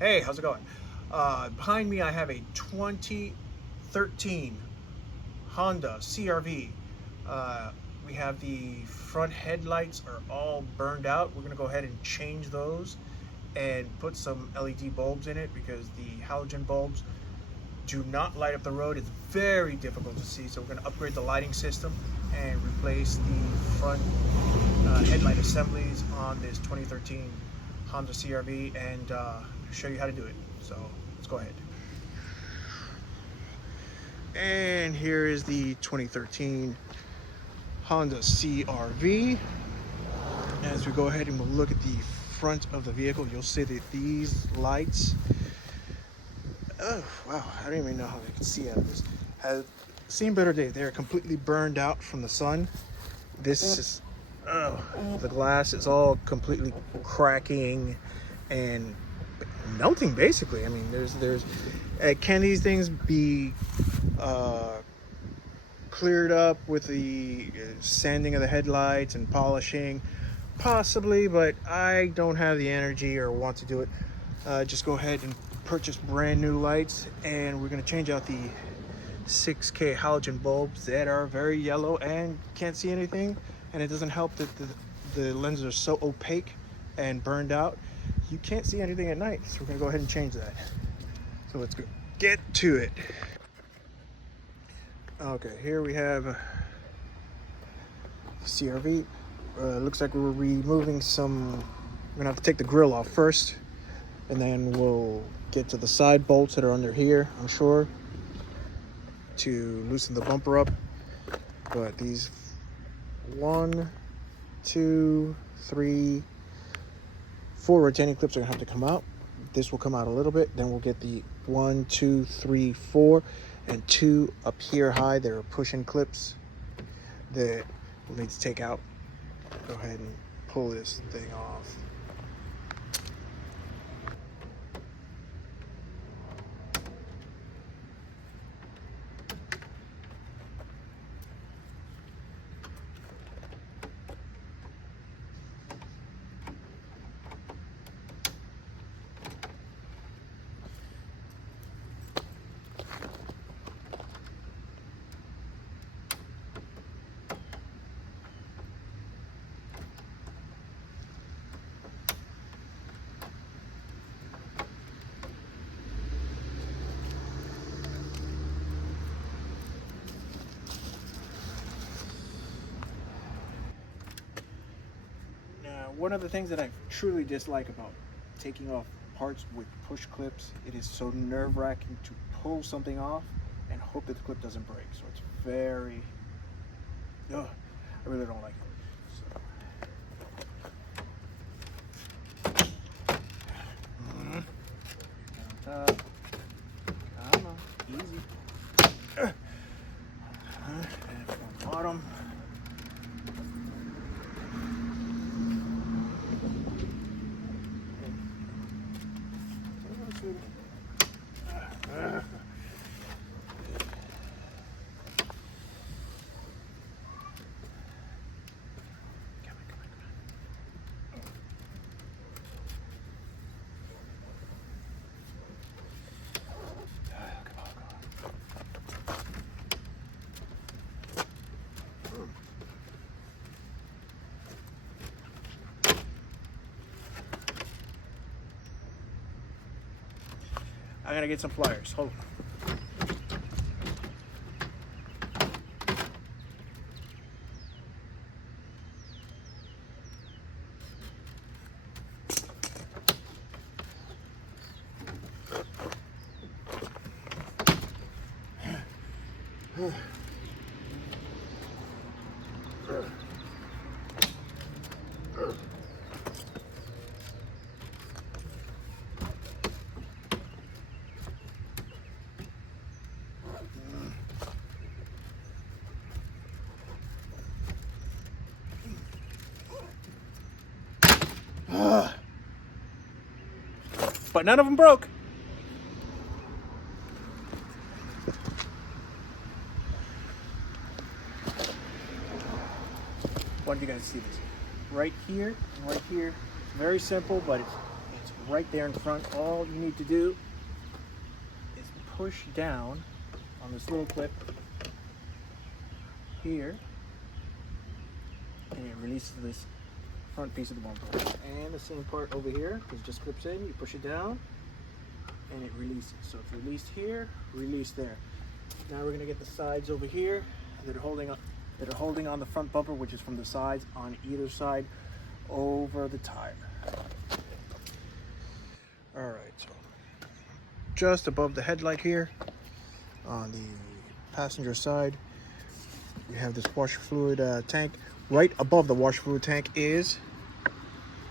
Hey, how's it going? Behind me I have a 2013 Honda CRV. We have the front headlights are all burned out. We're gonna go ahead and change those and put some LED bulbs in it because the halogen bulbs do not light up the road. It's very difficult to see, so we're gonna upgrade the lighting system and replace the front headlight assemblies on this 2013 Honda CRV and show you how to do it. So let's go ahead. And here is the 2013 Honda CRV. As we go ahead and we'll look at the front of the vehicle, you'll see that these lights, oh wow, I don't even know how they can see out of this, have seen better days. They're completely burned out from the sun. This is, the glass is all completely cracking and melting basically. I mean, can these things be cleared up with the sanding of the headlights and polishing? Possibly, but I don't have the energy or want to do it. Just go ahead and purchase brand new lights, and we're going to change out the 6K halogen bulbs that are very yellow and can't see anything. And it doesn't help that the lenses are so opaque and burned out, you can't see anything at night. So we're going to go ahead and change that. So let's go get to it. Okay, here we have CRV. Looks like we're removing some. We're gonna have to take the grill off first, and then we'll get to the side bolts that are under here, I'm sure, to loosen the bumper up. But these 1, 2, 3, 4 retaining clips are gonna have to come out. This will come out a little bit. Then we'll get the 1, 2, 3, 4, and 2 up here high. There are push-in clips that we'll need to take out. Go ahead and pull this thing off. One of the things that I truly dislike about taking off parts with push clips, it is so nerve-wracking to pull something off and hope that the clip doesn't break. So it's very, I really don't like it. So. On top. Come on, easy. And from bottom. I gotta get some pliers. Hold on. But none of them broke. Want you guys to see this. Right here and right here. Very simple, but it's right there in front. All you need to do is push down on this little clip here, and it releases this front piece of the bumper. And the same part over here, because it just clips in, you push it down and it releases. So it's released here, released there. Now we're gonna get the sides over here that are holding on the front bumper, which is from the sides on either side over the tire. All right, so just above the headlight here on the passenger side, we have this washer fluid tank. Right above the washer fluid tank is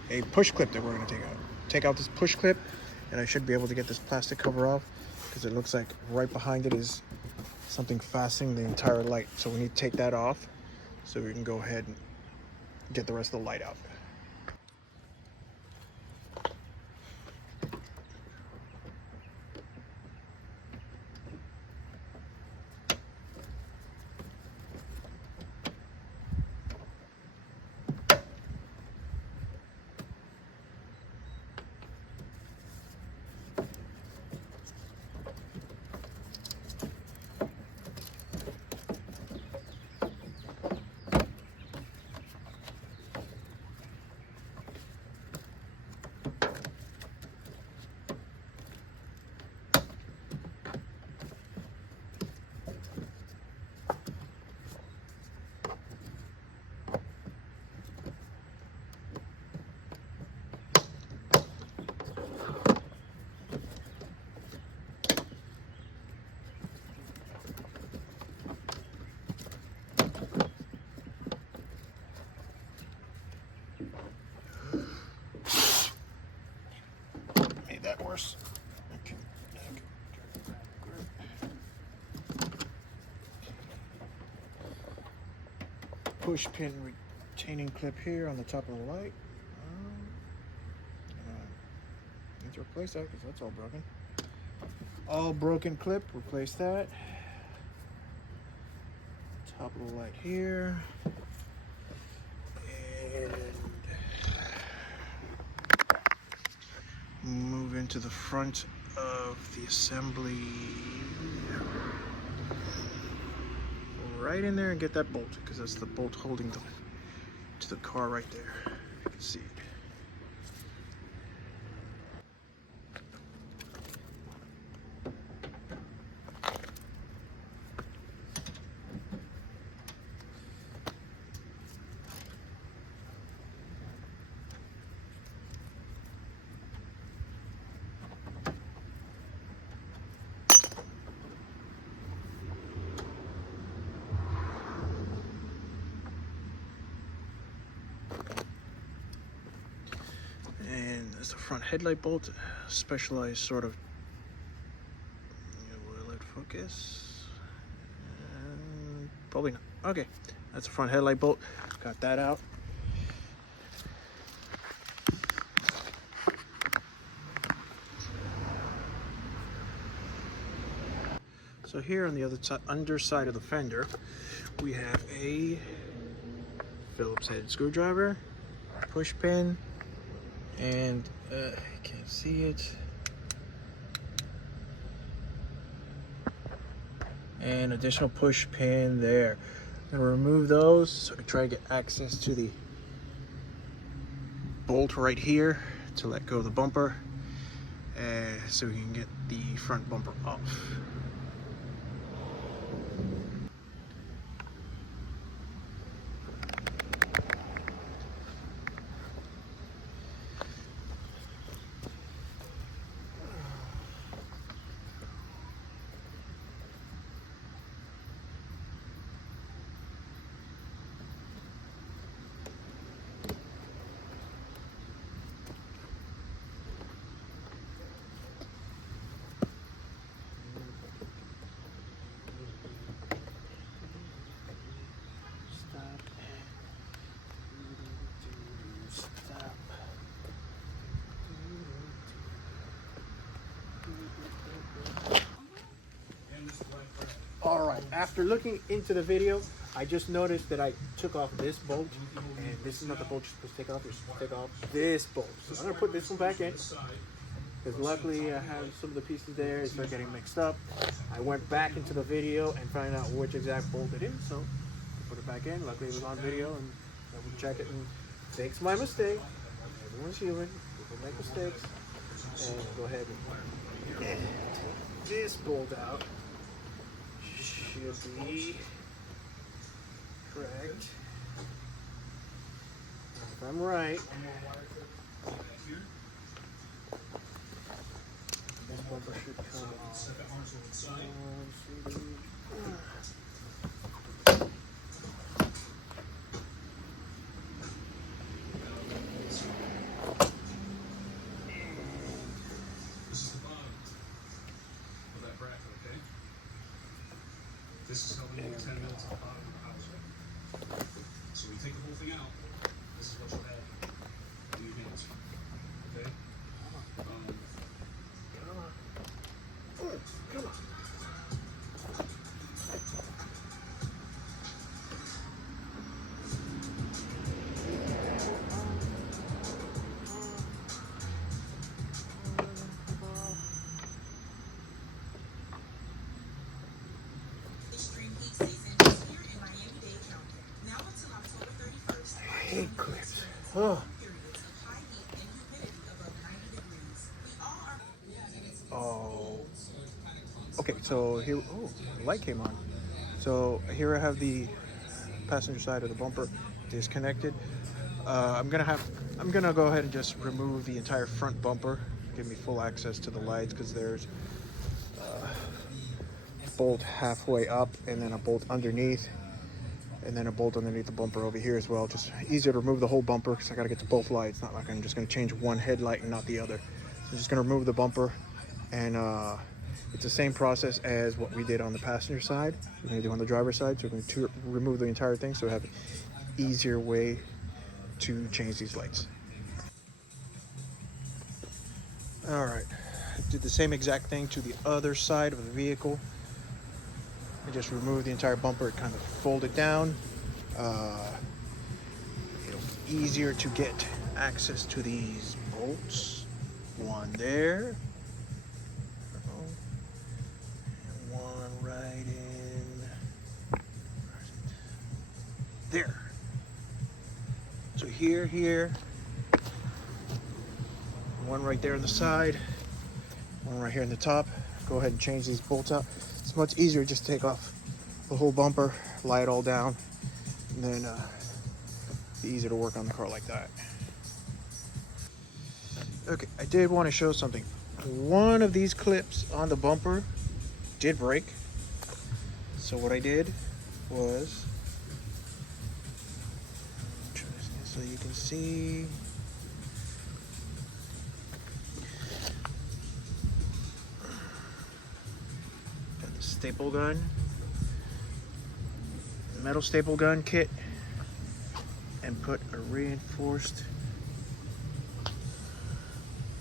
a push clip that we're going to take out. Take out this push clip, and I should be able to get this plastic cover off, because it looks like right behind it is something fastening the entire light. So we need to take that off so we can go ahead and get the rest of the light out. That worse. Okay. Push pin retaining clip here on the top of the light. Need to replace that because that's all broken. All broken clip. Replace that. Top of the light here. Move into the front of the assembly, right in there, and get that bolt, because that's the bolt holding to the car right there. You can see it. And there's the front headlight bolt, specialized sort of. Will it focus? Probably not. Okay, that's the front headlight bolt. Got that out. So here on the other underside of the fender, we have a Phillips head screwdriver, push pin, and I can't see it, and additional push pin there. I'm gonna remove those so I can try to get access to the bolt right here to let go of the bumper, so we can get the front bumper off. All right, after looking into the video, I just noticed that I took off this bolt, and this is not the bolt you're supposed to take off. You're supposed to take off this bolt. So I'm gonna put this one back in, because luckily I have some of the pieces there. They start getting mixed up. I went back into the video and found out which exact bolt it is, so I put it back in. Luckily it was on video, and I would check it and fix my mistake. Everyone's human. People make mistakes. And go ahead and take this bolt out. Should be correct. If I'm right, this bumper should come off. This is how we make 10 mils on the bottom of the house. So we take the whole thing out. This is what you'll have in your hands. Okay? Come on. Hey, clips. Oh. Oh. Okay, so here, oh, the light came on. So here I have the passenger side of the bumper disconnected. I'm gonna go ahead and just remove the entire front bumper, give me full access to the lights, because there's a bolt halfway up and then a bolt underneath, and then a bolt underneath the bumper over here as well. Just easier to remove the whole bumper, because I gotta get to both lights. Not like I'm just gonna change one headlight and not the other. So I'm just gonna remove the bumper, and it's the same process as what we did on the passenger side. We're gonna do on the driver's side. So we're going to remove the entire thing, so we have an easier way to change these lights. All right, did the same exact thing to the other side of the vehicle. I just removed the entire bumper, it kind of folded down. It'll be easier to get access to these bolts. One there. And one right in there. So here. One right there on the side. One right here on the top. Go ahead and change these bolts out. It's much easier just to take off the whole bumper, lie it all down, and then be easier to work on the car like that. Okay, I did want to show something. One of these clips on the bumper did break. So what I did was, so you can see, staple gun, metal staple gun kit, and put a reinforced,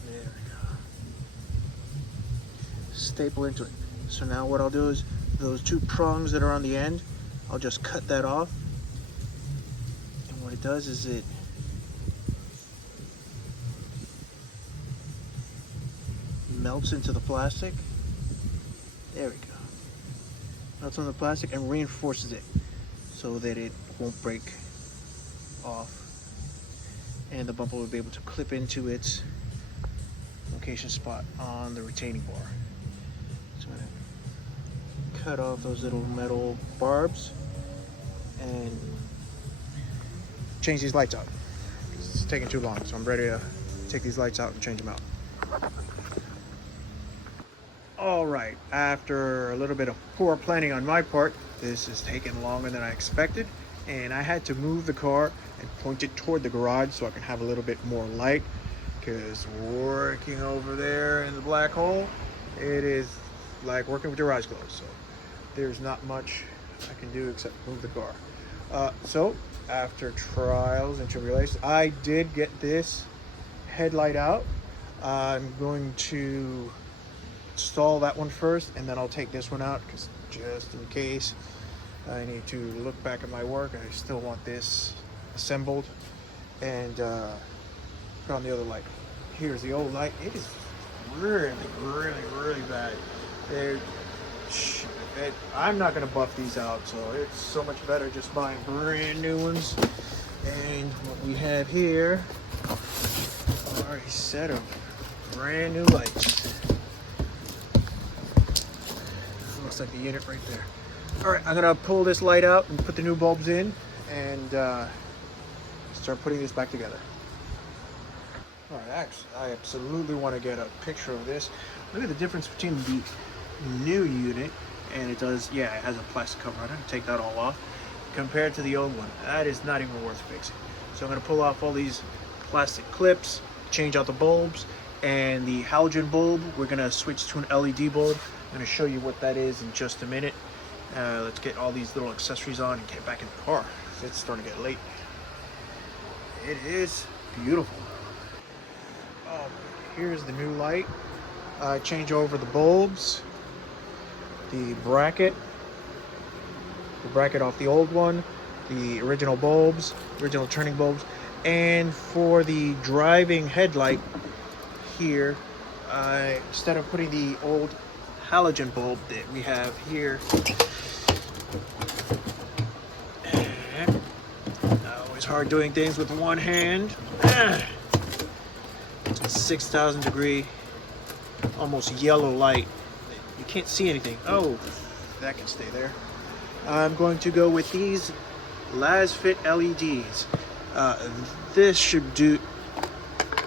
there we go, staple into it. So now what I'll do is those two prongs that are on the end, I'll just cut that off, and what it does is it melts into the plastic. There we go. Melts on the plastic and reinforces it so that it won't break off, and the bumper will be able to clip into its location spot on the retaining bar. So I'm gonna cut off those little metal barbs and change these lights out. It's taking too long, so I'm ready to take these lights out and change them out. All right, after a little bit of poor planning on my part, this is taking longer than I expected, and I had to move the car and point it toward the garage so I can have a little bit more light, because working over there in the black hole, it is like working with your eyes closed. So there's not much I can do except move the car. So after trials and tribulations, I did get this headlight out. I'm going to install that one first, and then I'll take this one out, because just in case I need to look back at my work. I still want this assembled and put on the other light. Here's the old light. It is really, really, really bad. It, I'm not gonna buff these out, so it's so much better just buying brand new ones. And what we have here are a set of brand new lights. Looks like the unit right there. All right, I'm gonna pull this light out and put the new bulbs in and start putting this back together. All right, I absolutely want to get a picture of this. Look at the difference between the new unit, and it does, yeah, it has a plastic cover on it. Take that all off. Compared to the old one, that is not even worth fixing. So I'm gonna pull off all these plastic clips, change out the bulbs, and the halogen bulb, we're gonna switch to an LED bulb. I'm gonna show you what that is in just a minute. Let's get all these little accessories on and get back in the car. It's starting to get late. It is beautiful. Here's the new light. Change over the bulbs, the bracket off the old one, the original bulbs, original turning bulbs, and for the driving headlight here, instead of putting the old halogen bulb that we have here, always hard doing things with one hand. It's a 6,000 degree, almost yellow light. You can't see anything. Oh, that can stay there. I'm going to go with these Lasfit LEDs. This should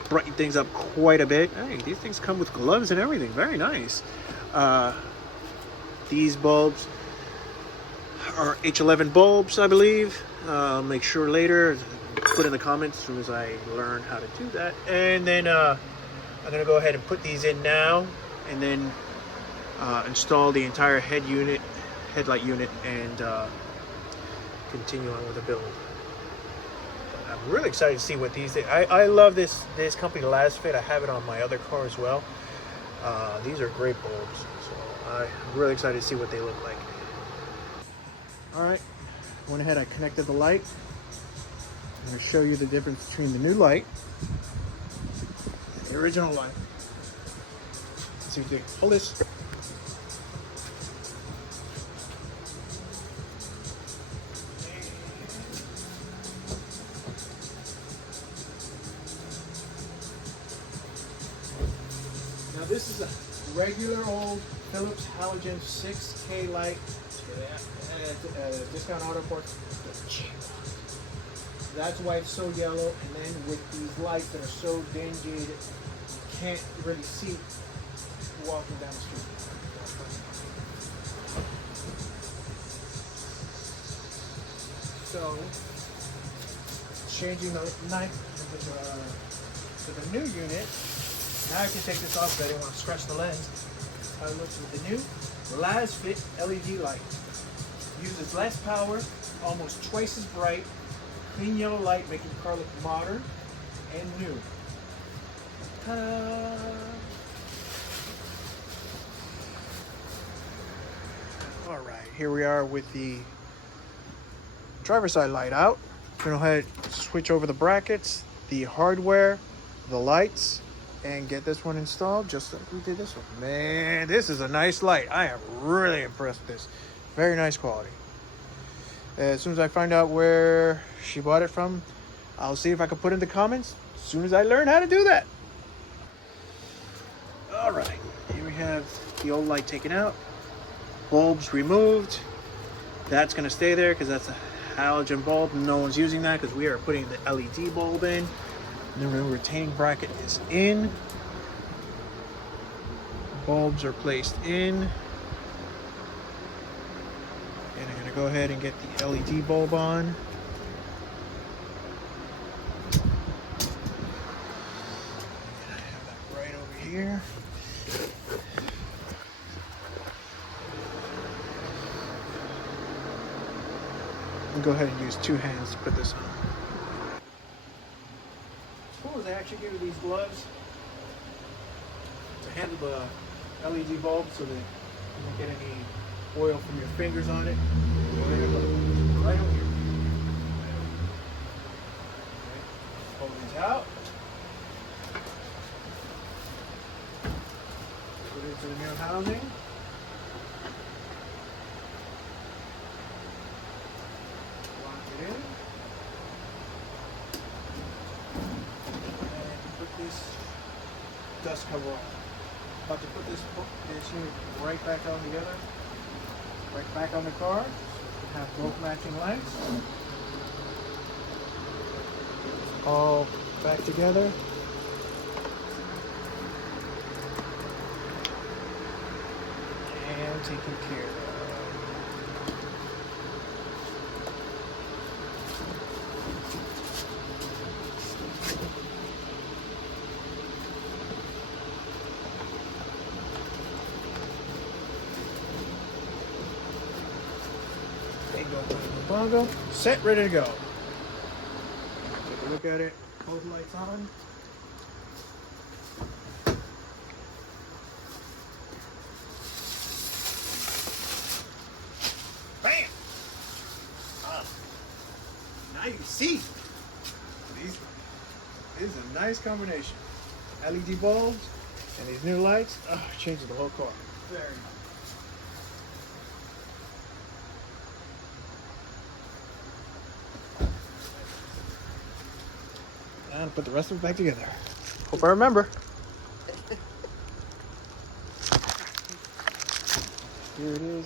brighten things up quite a bit. Hey, these things come with gloves and everything. Very nice. These bulbs are H11 bulbs, I believe. Make sure later, put in the comments as soon as I learn how to do that. And then I'm going to go ahead and put these in now, and then install the entire headlight unit, and continue on with the build. I'm really excited to see what these. I love this company Lasfit. I have it on my other car as well. These are great bulbs, so I'm really excited to see what they look like. All right, went ahead. I connected the light. I'm going to show you the difference between the new light and the original light. Let's see what you pull this. Now this is a regular old Philips halogen 6K light. Discount auto parts. That's why it's so yellow. And then with these lights that are so dingy, you can't really see walking down the street. So changing the light to the new unit. Now I can take this off because I didn't want to scratch the lens. How it looks with the new Lasfit LED light. Uses less power, almost twice as bright, clean yellow light, making the car look modern and new. Ta-da! All right, here we are with the driver's side light out. Go ahead, switch over the brackets, the hardware, the lights, and get this one installed just like we did this one. Man, this is a nice light. I am really impressed with this. Very nice quality. As soon as I find out where she bought it from, I'll see if I can put in the comments as soon as I learn how to do that. All right, here we have the old light taken out, bulbs removed. That's gonna stay there because that's a halogen bulb. No one's using that because we are putting the LED bulb in. The retaining bracket is in. Bulbs are placed in. And I'm going to go ahead and get the LED bulb on. And I have that right over here. And go ahead and use two hands to put this on. They actually give you these gloves to handle the LED bulb so that you don't get any oil from your fingers on it. Go ahead and look right over here. Okay. Pull these out. Put it into the new housing. Lock it in. And put this dust cover on. About to put this unit right back on together. Right back on the car. So we can have both matching lights. All back together. And taken care of. Bongo, set, ready to go. Take a look at it. Both lights on. Bam! Now you see. This is a nice combination. LED bulbs and these new lights. Oh, changes the whole car. Very nice. And put the rest of it back together. Hope I remember. Here it is.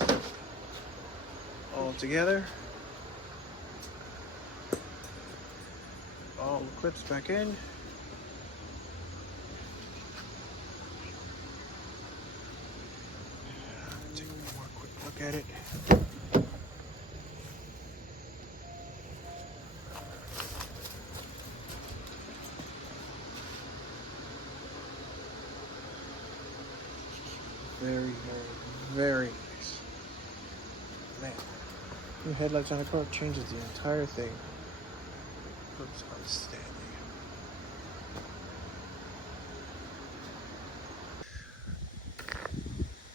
All together. All the clips back in. Take one more quick look at it. Very, very nice. Man, new headlights on the car changes the entire thing. Looks outstanding.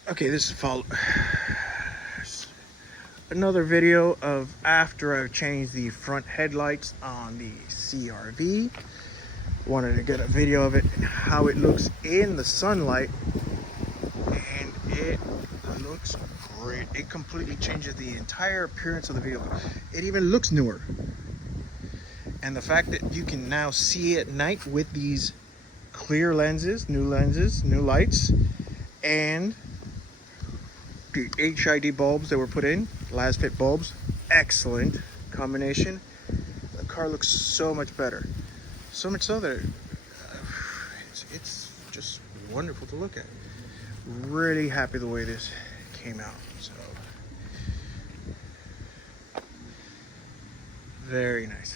Okay, this is another video of after I've changed the front headlights on the CRV. Wanted to get a video of it and how it looks in the sunlight. It looks great. It completely changes the entire appearance of the vehicle. It even looks newer. And the fact that you can now see at night with these clear lenses, new lights, and the HID bulbs that were put in, Lasfit bulbs, excellent combination. The car looks so much better. So much so that it's just wonderful to look at. Really happy the way this came out. So very nice.